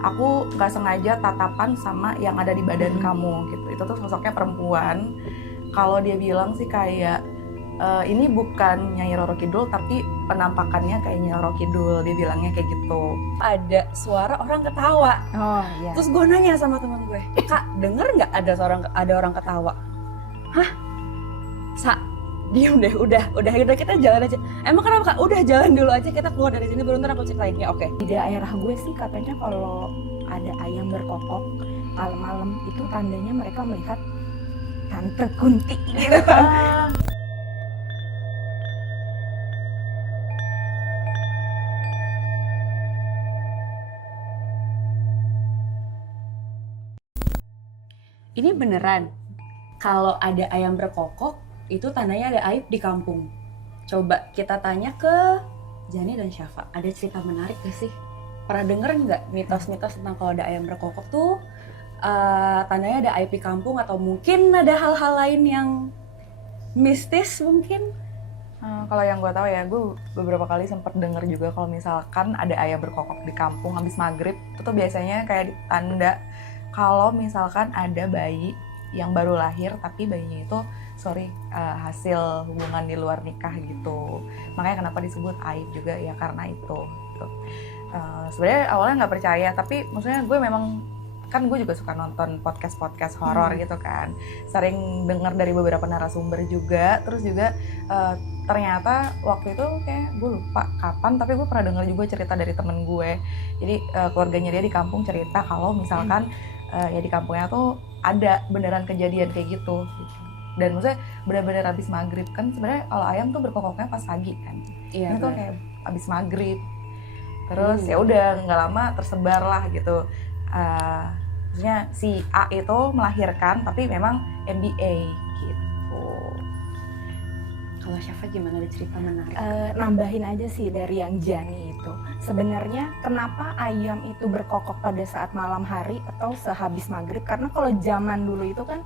aku nggak sengaja tatapan sama yang ada di badan kamu gitu. Itu tuh sosoknya perempuan. Kalau dia bilang sih kayak ini bukan Nyai Roro Kidul tapi penampakannya kayak Nyai Roro Kidul, dia bilangnya kayak gitu. Ada suara orang ketawa. Oh iya. Terus gue nanya sama teman gue, Kak, denger nggak ada orang ketawa? Hah? Diem deh, udah kita jalan aja. Emang kenapa Kak? Udah jalan dulu aja, kita keluar dari sini, baru ntar aku ceritain. Ya oke. Di daerah gue sih katanya kalau ada ayam berkokok malam-malam itu tandanya mereka melihat Tante Kunti gitu. Ini beneran, kalau ada ayam berkokok, itu tandanya ada aib di kampung. Coba kita tanya ke Jani dan Syafa, ada cerita menarik gak sih? Pernah denger nggak mitos-mitos tentang kalau ada ayam berkokok tuh tandanya ada aib di kampung, atau mungkin ada hal-hal lain yang mistis mungkin? Kalau yang gue tahu ya, gue beberapa kali sempat denger juga kalau misalkan ada ayam berkokok di kampung habis maghrib, itu tuh biasanya kayak tanda kalau misalkan ada bayi yang baru lahir tapi bayinya itu hasil hubungan di luar nikah gitu. Makanya kenapa disebut aib juga ya karena itu gitu. Sebenarnya awalnya nggak percaya, tapi maksudnya gue memang kan gue juga suka nonton podcast horor gitu kan, sering dengar dari beberapa narasumber juga, terus juga ternyata waktu itu kayak gue lupa kapan, tapi gue pernah dengar juga cerita dari temen gue. Jadi keluarganya dia di kampung cerita kalau misalkan ya di kampungnya tuh ada beneran kejadian kayak gitu. Dan maksudnya benar-benar habis maghrib, kan sebenarnya kalau ayam tuh berkokoknya pas pagi kan. Iya, ini tuh kayak habis maghrib. Terus ya udah nggak lama tersebar lah gitu. Maksudnya si A itu melahirkan tapi memang MBA gitu. Kalau Syafa gimana, ada cerita menarik? Nambahin aja sih dari yang Jani itu. Sebenarnya kenapa ayam itu berkokok pada saat malam hari atau sehabis maghrib? Karena kalau zaman dulu itu kan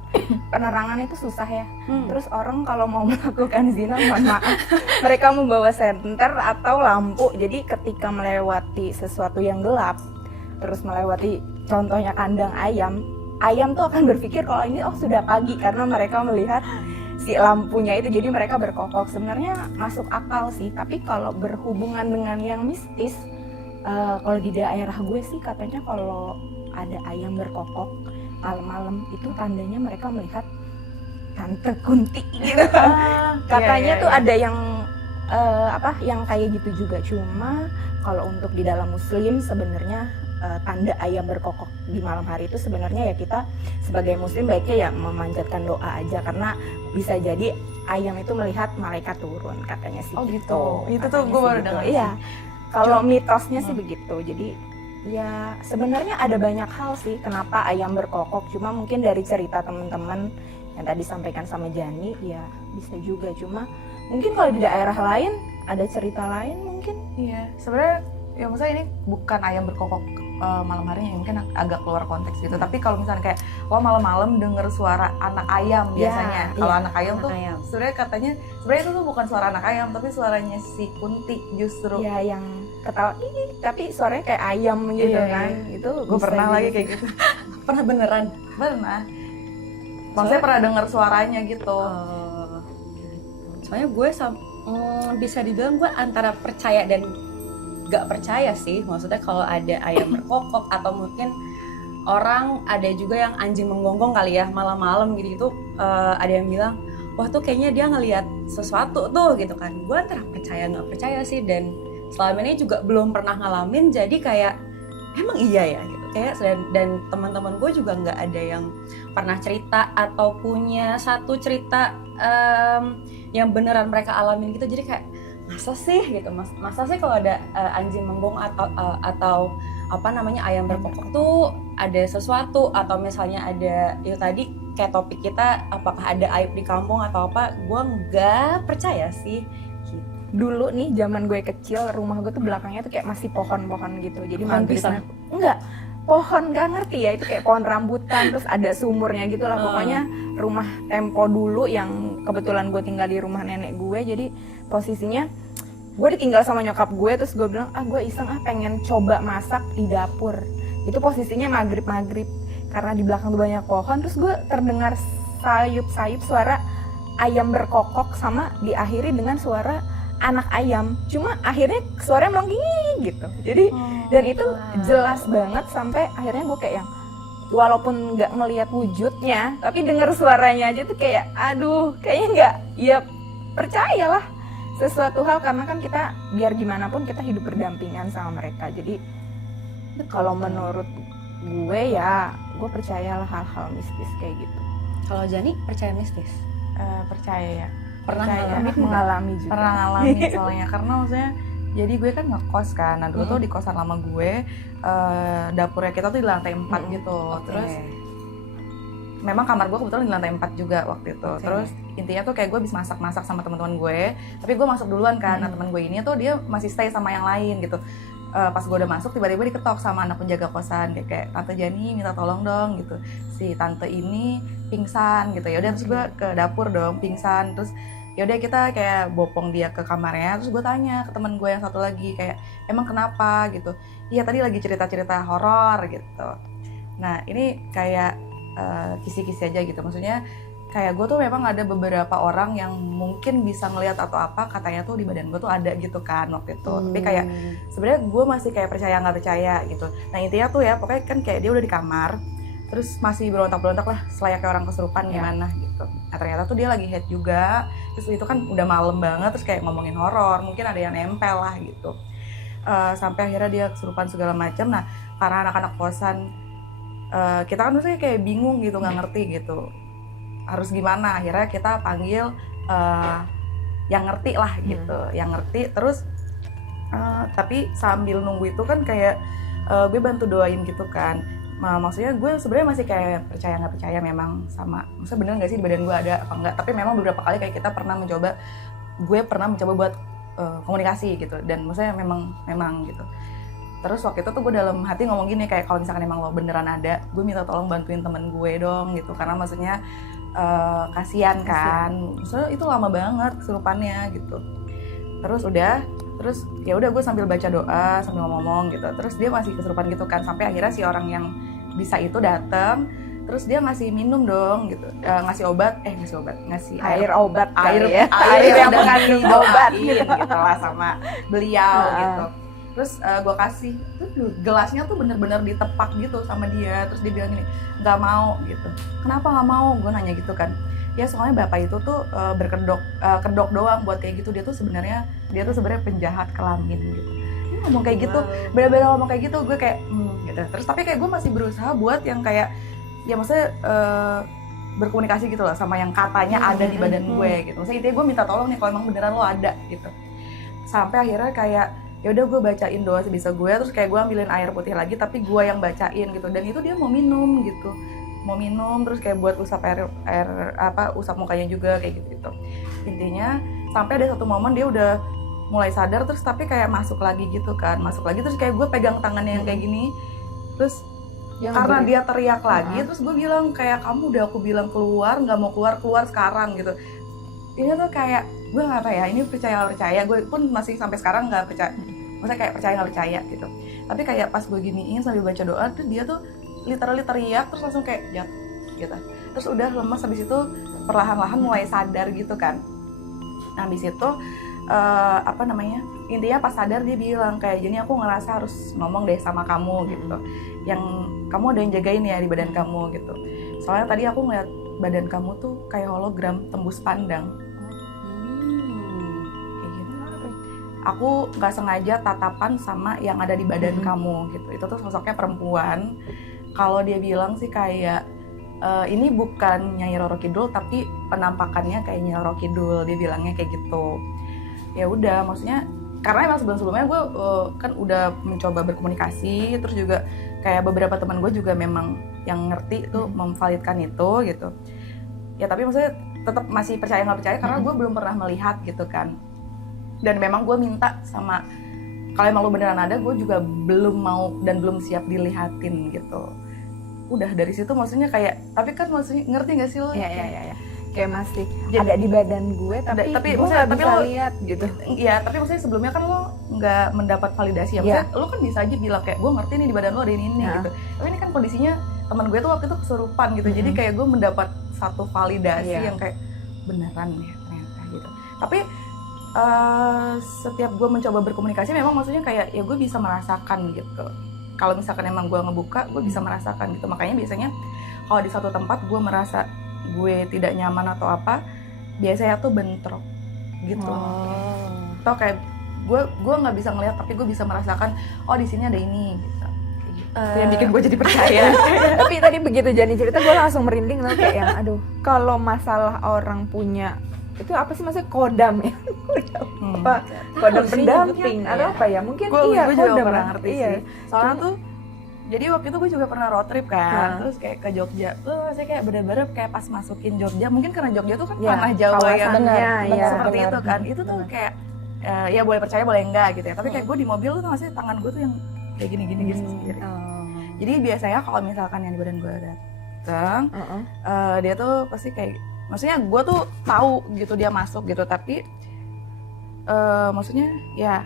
penerangan itu susah ya. Terus orang kalau mau melakukan zina, mohon maaf, mereka membawa senter atau lampu. Jadi ketika melewati sesuatu yang gelap, terus melewati contohnya kandang ayam tuh akan berpikir kalau ini sudah pagi karena mereka melihat si lampunya itu, jadi mereka berkokok. Sebenarnya masuk akal sih, tapi kalau berhubungan dengan yang mistis, kalau di daerah gue sih katanya kalau ada ayam berkokok malam-malam itu tandanya mereka melihat Tante Kunti gitu. Katanya tuh ada yang yang kayak gitu juga. Cuma kalau untuk di dalam Muslim sebenarnya tanda ayam berkokok di malam hari itu sebenarnya ya kita sebagai muslim baiknya ya memanjatkan doa aja, karena bisa jadi ayam itu melihat malaikat turun katanya sih. Gitu. Itu tuh gue baru dengar. Iya. Kalau mitosnya sih begitu. Jadi ya sebenarnya ada banyak hal sih kenapa ayam berkokok, cuma mungkin dari cerita teman-teman yang tadi sampaikan sama Jani ya bisa juga. Cuma mungkin kalau di daerah lain ada cerita lain mungkin. Iya, sebenarnya ya maksudnya ini bukan ayam berkokok malam harinya, mungkin agak keluar konteks gitu. Tapi kalau misalnya kayak malam-malam denger suara anak ayam biasanya. Kalau anak ayam tuh sebenarnya katanya itu tuh bukan suara anak ayam tapi suaranya si Kunti justru. Iya, yang ketawa tapi suaranya kayak ayam gitu kan. Itu gue pernah lagi kayak gitu. Pernah beneran? Pernah. Maksudnya pernah denger suaranya gitu. Soalnya gue bisa dibilang gue antara percaya dan gak percaya sih. Maksudnya kalau ada ayam berkokok atau mungkin orang ada juga yang anjing menggonggong kali ya malam-malam gitu, ada yang bilang wah tuh kayaknya dia ngelihat sesuatu tuh gitu kan. Gue antara percaya gak percaya sih, dan selama ini juga belum pernah ngalamin, jadi kayak emang iya ya gitu. Kayak dan teman-teman gue juga nggak ada yang pernah cerita atau punya satu cerita yang beneran mereka alamin gitu. Jadi kayak masa sih gitu, masa sih kalau ada anjing menggong atau ayam berkokok tuh ada sesuatu, atau misalnya ada itu tadi kayak topik kita apakah ada aib di kampung atau apa. Gue nggak percaya sih gitu. Dulu nih zaman gue kecil, rumah gue tuh belakangnya tuh kayak masih pohon-pohon gitu, jadi pisang? Enggak, pohon gak ngerti ya, itu kayak pohon rambutan, terus ada sumurnya gitu lah. Pokoknya rumah tempo dulu yang kebetulan gue tinggal di rumah nenek gue, jadi posisinya gue ditinggal sama nyokap gue. Terus gue bilang gue iseng pengen coba masak di dapur. Itu posisinya maghrib karena di belakang tuh banyak pohon, terus gue terdengar sayup-sayup suara ayam berkokok sama diakhiri dengan suara anak ayam. Cuma akhirnya suaranya melengking gitu. Jadi dan itu jelas banget sampai akhirnya gue kayak yang walaupun nggak ngelihat wujudnya, tapi dengar suaranya aja tuh kayak aduh, kayaknya nggak, ya percayalah sesuatu hal karena kan kita biar gimana pun kita hidup berdampingan sama mereka. Jadi kalau menurut gue ya gue percayalah hal-hal mistis kayak gitu. Kalau Jani percaya mistis? Percaya ya. Pernah Mengalami juga. Pernah ngalamin soalnya karena maksudnya jadi gue kan ngekos kan. Nah dulu tuh di kosan lama gue dapurnya kita tuh di lantai 4 gitu. Terus memang kamar gue kebetulan di lantai 4 juga waktu itu. Terus intinya tuh kayak gue habis masak-masak sama teman-teman gue, tapi gue masuk duluan kan. Nah teman gue ini tuh dia masih stay sama yang lain gitu. Pas gue udah masuk tiba-tiba diketok sama anak penjaga kosan kayak Tante Jani minta tolong dong gitu, si tante ini pingsan gitu. Ya udah terus gue ke dapur dong, pingsan. Terus ya udah kita kayak bopong dia ke kamarnya. Terus gue tanya ke teman gue yang satu lagi kayak emang kenapa gitu. Iya tadi lagi cerita-cerita horor gitu. Nah ini kayak kisi-kisi aja gitu, maksudnya kayak gue tuh memang ada beberapa orang yang mungkin bisa ngelihat atau apa, katanya tuh di badan gue tuh ada gitu kan waktu itu. Tapi kayak sebenarnya gue masih kayak percaya nggak percaya gitu. Nah intinya tuh ya pokoknya kan kayak dia udah di kamar terus masih berontak-berontak lah selayaknya orang kesurupan gimana gitu. Nah ternyata tuh dia lagi head juga. Terus itu kan udah malam banget, terus kayak ngomongin horor, mungkin ada yang nempel lah gitu. Sampai akhirnya dia kesurupan segala macam. Nah para anak-anak kosan kita kan maksudnya kayak bingung gitu, nggak ngerti gitu harus gimana. Akhirnya kita panggil yang ngerti lah gitu, yang ngerti. Terus tapi sambil nunggu itu kan kayak gue bantu doain gitu kan. Maksudnya gue sebenarnya masih kayak percaya nggak percaya memang sama, maksudnya bener nggak sih di badan gue ada apa enggak. Tapi memang beberapa kali kayak kita gue pernah mencoba buat komunikasi gitu, dan maksudnya memang gitu. Terus waktu itu tuh gue dalam hati ngomong gini kayak kalau misalkan emang lo beneran ada, gue minta tolong bantuin temen gue dong gitu, karena maksudnya kasihan kan, maksudnya itu lama banget kesurupannya gitu. Terus ya udah gue sambil baca doa sambil ngomong gitu, terus dia masih kesurupan gitu kan, sampai akhirnya si orang yang bisa itu datang, terus dia ngasih minum dong gitu, ngasih air obat yang mengandung obat gitu lah sama beliau gitu. Terus gue kasih, gelasnya tuh bener-bener ditepak gitu sama dia. Terus dia bilang gini, nggak mau gitu. Kenapa nggak mau? Gue nanya gitu kan. Ya soalnya bapak itu tuh kedok doang buat kayak gitu. Dia tuh sebenarnya penjahat kelamin gitu. Dia ngomong kayak gitu, bener-bener ngomong kayak gitu. Gue kayak gitu. Terus tapi kayak gue masih berusaha buat yang kayak, ya maksudnya berkomunikasi gitu loh sama yang katanya ada di badan gue gitu. Maksudnya intinya gue minta tolong nih kalau emang beneran lo ada gitu. Sampai akhirnya kayak ya udah gue bacain doa sebisa gue, terus kayak gue ambilin air putih lagi tapi gue yang bacain gitu, dan itu dia mau minum terus kayak buat usap air usap mukanya juga kayak gitu. Intinya sampai ada satu momen dia udah mulai sadar, terus tapi kayak masuk lagi terus kayak gue pegang tangannya yang kayak gini, terus karena dia teriak lagi, terus gue bilang kayak kamu udah aku bilang keluar, nggak mau keluar sekarang gitu. Ini tuh kayak gue nggak apa ya, ini percaya nggak percaya, gue pun masih sampai sekarang nggak percaya, maksudnya kayak percaya nggak percaya gitu. Tapi kayak pas gue giniin sambil baca doa tuh dia tuh literally teriak terus langsung kayak jat gitu, terus udah lemas. Habis itu perlahan-lahan mulai sadar gitu kan. Nah habis itu intinya pas sadar dia bilang kayak jadi aku ngerasa harus ngomong deh sama kamu gitu, yang kamu ada yang jagain ya di badan kamu gitu, soalnya tadi aku ngeliat badan kamu tuh kayak hologram tembus pandang. Kayak gitu. Aku nggak sengaja tatapan sama yang ada di badan kamu gitu. Itu tuh sosoknya perempuan. Kalau dia bilang sih kayak ini bukan Nyai Roro Kidul tapi penampakannya kayak Nyai Roro Kidul, dia bilangnya kayak gitu. Ya udah, maksudnya karena emang sebelum-sebelumnya gue kan udah mencoba berkomunikasi, terus juga kayak beberapa teman gue juga memang yang ngerti tuh memvalidkan itu gitu. Ya tapi maksudnya tetap masih percaya nggak percaya karena gue belum pernah melihat gitu kan. Dan memang gue minta sama, kalau emang lo beneran ada, gue juga belum mau dan belum siap dilihatin gitu. Udah dari situ maksudnya kayak, tapi kan maksudnya ngerti nggak sih lo? Iya. kayak masih Jadi- ada di badan gue tapi Tapi gue maksudnya- nggak tapi bisa lo- lihat gitu. Iya, tapi maksudnya sebelumnya kan lo nggak mendapat validasi ya. Maksudnya lo kan bisa aja bilang kayak gue ngerti nih di badan lo ada ini Nah. gitu. Tapi ini kan kondisinya teman gue tuh waktu itu kesurupan gitu. Jadi kayak gue mendapat satu validasi Iya. yang kayak beneran ya ternyata gitu. Tapi setiap gue mencoba berkomunikasi memang maksudnya kayak ya gue bisa merasakan gitu. Kalau misalkan emang gue ngebuka, gue bisa merasakan gitu. Makanya biasanya kalau di satu tempat gue merasa gue tidak nyaman atau apa, biasanya tuh bentrok gitu. Atau kayak gue nggak bisa ngeliat tapi gue bisa merasakan oh di sini ada ini gitu. Itu yang bikin gue jadi percaya. Tapi tadi begitu Jani cerita gue langsung merinding loh kayak yang aduh kalau masalah orang punya itu apa sih maksudnya kodam ya? Apa kodam sih pendamping nyebutnya, atau ya. apa ya? Mungkin Gue iya juga kodam pernah lah. ngerti Iya. sih. Soalnya tuh jadi waktu itu gue juga pernah road trip kan, Nah. terus kayak ke Jogja. Tuh saya kayak bener-bener kayak pas masukin Jogja, mungkin karena Jogja tuh kan Ya, tanah Jawa yang kawasannya, iya, seperti benar. itu kan. Itu tuh kayak ya boleh percaya boleh enggak gitu ya. Tapi kayak gue di mobil tuh masih tangan gue tuh yang kayak gini-gini gitu sendiri. Jadi biasanya kalau misalkan yang di badan gue datang, dia tuh pasti kayak, maksudnya gue tuh tahu gitu dia masuk gitu, tapi maksudnya ya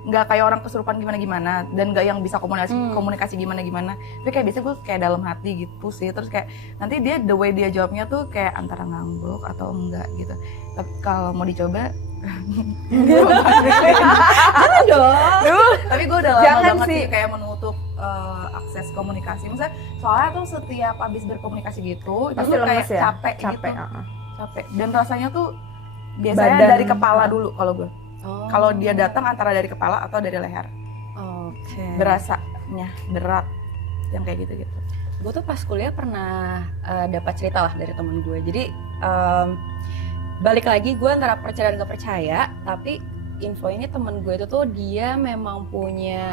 nggak kayak orang kesurupan gimana-gimana dan nggak yang bisa komunikasi gimana-gimana. Tapi kayak biasanya gue kayak dalam hati gitu sih. Terus kayak nanti dia the way dia jawabnya tuh kayak antara ngangguk atau enggak gitu. Tapi kalau mau dicoba Jangan dong. tapi gue udah lama Jangan banget sih. sih kayak menutup akses komunikasi. Maksudnya soalnya tuh setiap abis berkomunikasi gitu itu Pasti tuh kayak lemes ya? capek Capek. gitu. Capek. Dan rasanya tuh biasanya Badan. dari kepala dulu kalau gue. Kalau dia datang antara dari kepala atau dari leher. Oke. Berasanya berat yang kayak gitu-gitu. Gue tuh pas kuliah pernah dapat cerita lah dari temen gue. Jadi balik lagi gue antara percaya dan gak percaya, tapi info ini temen gue itu tuh dia memang punya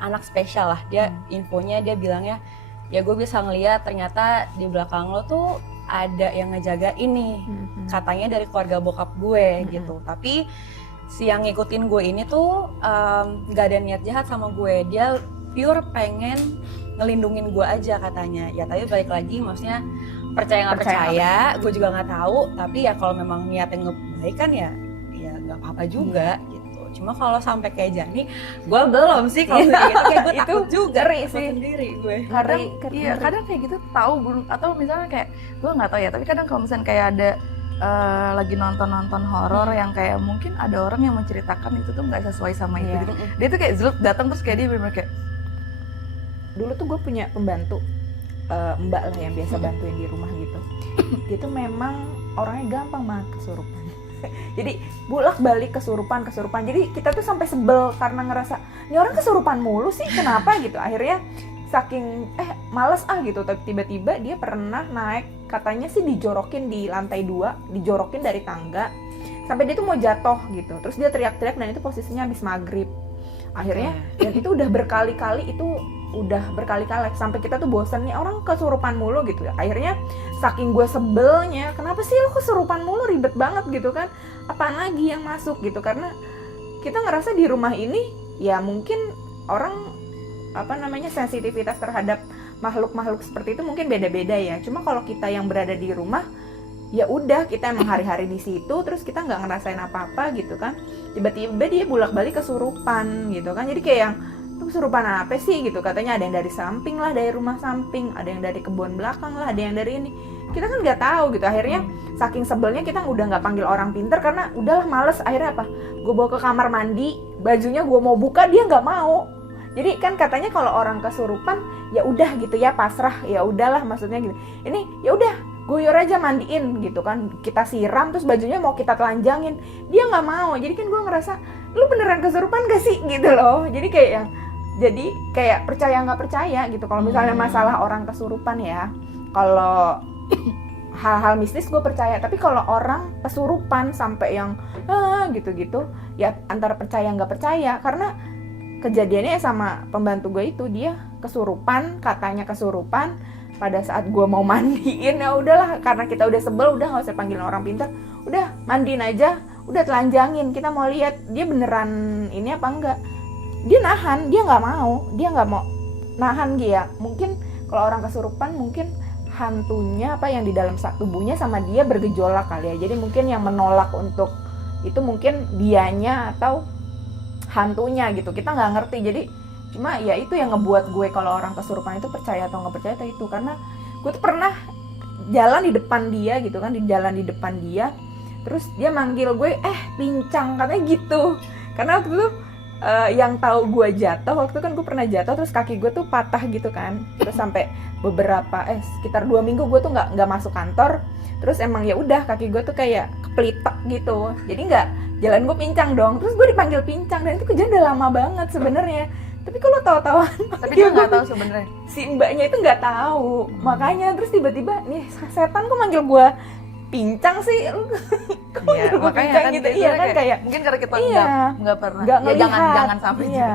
anak spesial lah. Dia infonya dia bilangnya ya gue bisa ngeliat ternyata di belakang lo tuh ada yang ngejaga ini. Katanya dari keluarga bokap gue gitu. Tapi si yang ngikutin gue ini tuh gak ada niat jahat sama gue. Dia pure pengen ngelindungin gue aja katanya. Ya tapi balik lagi maksudnya percaya nggak percaya, gue juga nggak tahu. Tapi ya kalau memang niatnya ngebaik kan ya nggak apa-apa juga gitu. Cuma kalau sampai kayak Jani, gue belum sih kalau kayak gitu. Kayak gue takut juga ngeri takut sih. sendiri gue. Ngeri. Iya, kadang kayak gitu tahu belum, atau misalnya kayak gue nggak tahu ya, tapi kadang kalau misalnya kayak ada lagi nonton horor yang kayak mungkin ada orang yang menceritakan itu tuh nggak sesuai sama itu gitu. Dia tuh kayak zlut datang terus kayak dia bener kayak Dulu tuh gue punya pembantu mbak lah yang biasa bantuin di rumah gitu. Dia tuh memang orangnya gampang banget kesurupan. Jadi bolak-balik kesurupan. Jadi kita tuh sampai sebel karena ngerasa ini orang kesurupan mulu sih, kenapa gitu. Akhirnya saking males gitu, tapi tiba-tiba dia pernah naik, katanya sih dijorokin di lantai 2, dijorokin dari tangga sampai dia tuh mau jatuh gitu. Terus dia teriak-teriak dan itu posisinya habis maghrib. Akhirnya dan itu udah berkali-kali sampai kita tuh bosan nih orang kesurupan mulu gitu. Akhirnya saking gue sebelnya, kenapa sih lo kesurupan mulu, ribet banget gitu kan, apaan lagi yang masuk gitu. Karena kita ngerasa di rumah ini ya mungkin orang sensitivitas terhadap makhluk-makhluk seperti itu mungkin beda-beda ya. Cuma kalau kita yang berada di rumah ya udah kita emang hari-hari di situ, terus kita nggak ngerasain apa-apa gitu kan. Tiba-tiba dia bolak-balik kesurupan gitu kan. Jadi kayak yang tuh kesurupan apa sih gitu, katanya ada yang dari samping lah, dari rumah samping, ada yang dari kebun belakang lah, ada yang dari ini. Kita kan nggak tahu gitu. Akhirnya saking sebelnya kita udah nggak panggil orang pinter karena udahlah males. Akhirnya apa? Gue bawa ke kamar mandi, bajunya gue mau buka dia nggak mau. Jadi kan katanya kalau orang kesurupan ya udah gitu ya, pasrah, ya udahlah maksudnya gitu. Ini ya udah guyur aja mandiin gitu kan, kita siram terus bajunya mau kita telanjangin, dia nggak mau. Jadi kan gue ngerasa lu beneran kesurupan gak sih gitu loh. Jadi kayak percaya nggak percaya gitu. Kalau misalnya masalah orang kesurupan ya, kalau hal-hal mistis gue percaya. Tapi kalau orang kesurupan sampai yang gitu-gitu ya antara percaya nggak percaya. Karena kejadiannya sama pembantu gue itu, dia kesurupan, katanya kesurupan pada saat gue mau mandiin. Ya udahlah, karena kita udah sebel, udah nggak usah panggil orang pintar, udah mandiin aja, udah telanjangin, kita mau lihat dia beneran ini apa enggak. Dia nahan, dia nggak mau nahan dia. Mungkin kalau orang kesurupan mungkin hantunya apa yang di dalam tubuhnya sama dia bergejolak kali ya. Jadi mungkin yang menolak untuk itu mungkin dianya atau hantunya gitu. Kita nggak ngerti. Jadi cuma ya itu yang ngebuat gue kalau orang kesurupan itu percaya atau nggak percaya itu karena gue tuh pernah jalan di depan dia gitu kan, di jalan di depan dia, terus dia manggil gue pincang katanya gitu. Karena waktu itu yang tahu gue jatuh waktu itu kan gue pernah jatuh terus kaki gue tuh patah gitu kan, terus sampai beberapa sekitar 2 minggu gue tuh nggak masuk kantor. Terus emang ya udah kaki gue tuh kayak kepelitak gitu, jadi nggak jalan, gue pincang dong. Terus gue dipanggil pincang dan itu kejadian udah lama banget sebenarnya. Tapi kalau tahu-tahuan, tapi dia nggak tahu sebenarnya. Si mbaknya itu nggak tahu, makanya terus tiba-tiba nih setan kok manggil gue pincang sih, kok manggil gue pincang kan gitu. Iya kan kayak mungkin karena kita nggak pernah. nggak Ya, ngelihat. jangan sampai Iya.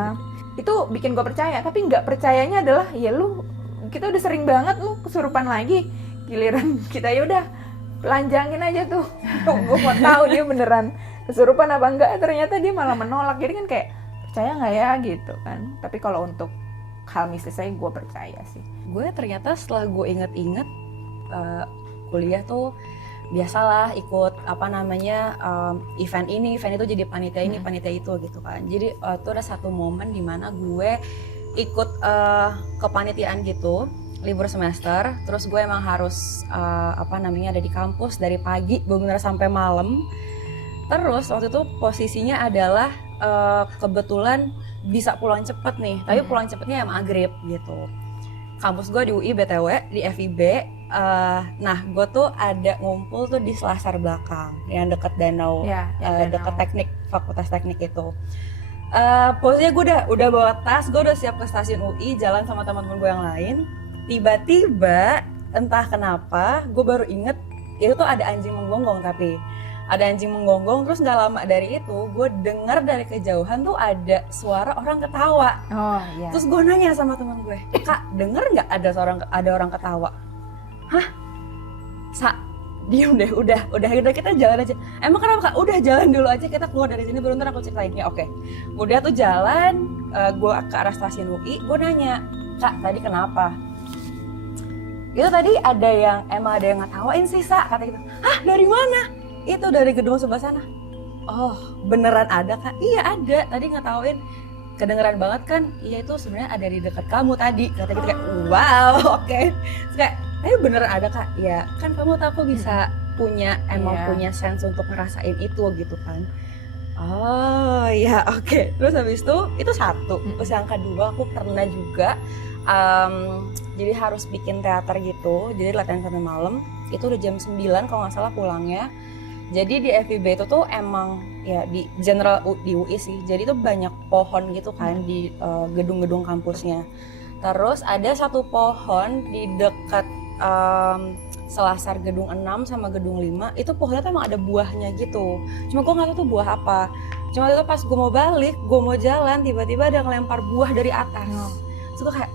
Itu bikin gue percaya, tapi nggak percayanya adalah ya lu, kita udah sering banget lu kesurupan lagi, giliran kita ya udah pelanjangin aja tuh. Gue mau tahu dia beneran kesurupan apa enggak, ternyata dia malah menolak. Jadi kan kayak percaya nggak ya gitu kan. Tapi kalau untuk hal mistis saya gue percaya sih. Gue ternyata setelah gue inget-inget kuliah tuh biasalah ikut event ini, event itu, jadi panitia ini, panitia itu gitu kan. Jadi tuh ada satu momen dimana gue ikut kepanitiaan gitu, libur semester, terus gue emang harus ada di kampus dari pagi bener-bener sampai malam. Terus waktu itu posisinya adalah kebetulan bisa pulang cepet nih, tapi pulang cepetnya ya maghrib gitu. Kampus gue di UI BTW, di FIB. Nah gue tuh ada ngumpul tuh di selasar belakang yang deket danau, deket teknik, fakultas teknik itu. Posisinya gue udah bawa tas, gue udah siap ke stasiun UI, jalan sama teman-teman gue yang lain. Tiba-tiba entah kenapa gue baru inget itu tuh ada anjing menggonggong, tapi ada anjing menggonggong. Terus nggak lama dari itu gue dengar dari kejauhan tuh ada suara orang ketawa. Oh iya. Terus gue nanya sama teman gue, Kak, denger nggak ada orang ketawa? Hah? Diem deh, udah kita jalan aja. Emang kenapa Kak? Udah jalan dulu aja, kita keluar dari sini, baru ntar aku ceritain. Ya oke. Udah tuh jalan, gue ke arah stasiun UI, gue nanya, Kak, tadi kenapa? Itu tadi ada yang ngetawain sih, kata gitu. Hah, dari mana? Itu dari gedung sebelah sana. Oh, beneran ada Kak? Iya ada, tadi ngetawain. Kedengeran banget kan? Iya, itu sebenarnya ada di dekat kamu tadi. Kata gitu kayak, wow, oke. Terus kayak, beneran ada Kak? Ya kan kamu tahu aku bisa punya sense untuk ngerasain itu gitu kan. Oh iya, oke. Terus habis itu satu. Terus yang kedua, aku pernah juga jadi harus bikin teater gitu, jadi latihan sampai malam. Itu udah jam 9 kalau nggak salah pulangnya. Jadi di FIB itu tuh emang ya di general di UI sih, jadi tuh banyak pohon gitu kan di gedung-gedung kampusnya. Terus ada satu pohon di dekat selasar gedung 6 sama gedung 5, itu pohonnya tuh emang ada buahnya gitu. Cuma gue nggak tahu tuh buah apa. Cuma itu pas gue mau balik, gue mau jalan, tiba-tiba ada ngelempar buah dari atas. Terus gue kayak,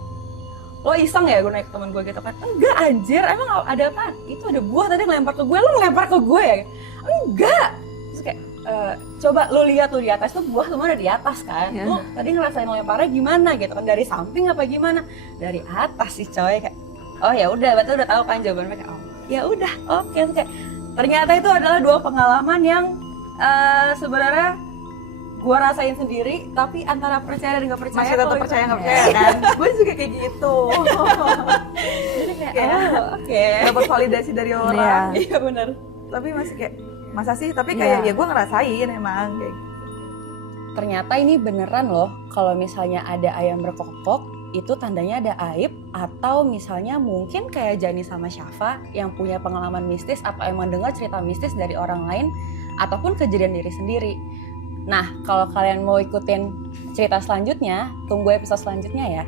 lo iseng ya? Gue naik temen gue gitu kan. Enggak anjir, emang ada apa? Itu ada buah tadi ngelempar ke gue, lo ngelempar ke gue ya? Enggak. Terus kayak, coba lo lihat tuh di atas tuh buah semua ada di atas kan. Lo tadi ngerasain ngelemparnya gimana gitu kan? Dari samping apa gimana? Dari atas sih coy. Kayak, oh ya udah, berarti udah tahu kan jawaban mereka. Oh ya udah, oke. Terus kayak, ternyata itu adalah 2 pengalaman yang sebenarnya gue rasain sendiri, tapi antara percaya dan nggak percaya. Masih tetap percaya nggak percaya kan? Gue juga kayak gitu. Jadi kayak oke. Dapat validasi dari orang. Iya benar. Tapi masih kayak, masa sih? Tapi kayak ya gue ngerasain emang kayak gitu. Ternyata ini beneran loh, kalau misalnya ada ayam berkokok, itu tandanya ada aib, atau misalnya mungkin kayak Jani sama Syafa yang punya pengalaman mistis atau emang dengar cerita mistis dari orang lain ataupun kejadian diri sendiri. Nah, kalau kalian mau ikutin cerita selanjutnya, tunggu episode selanjutnya ya.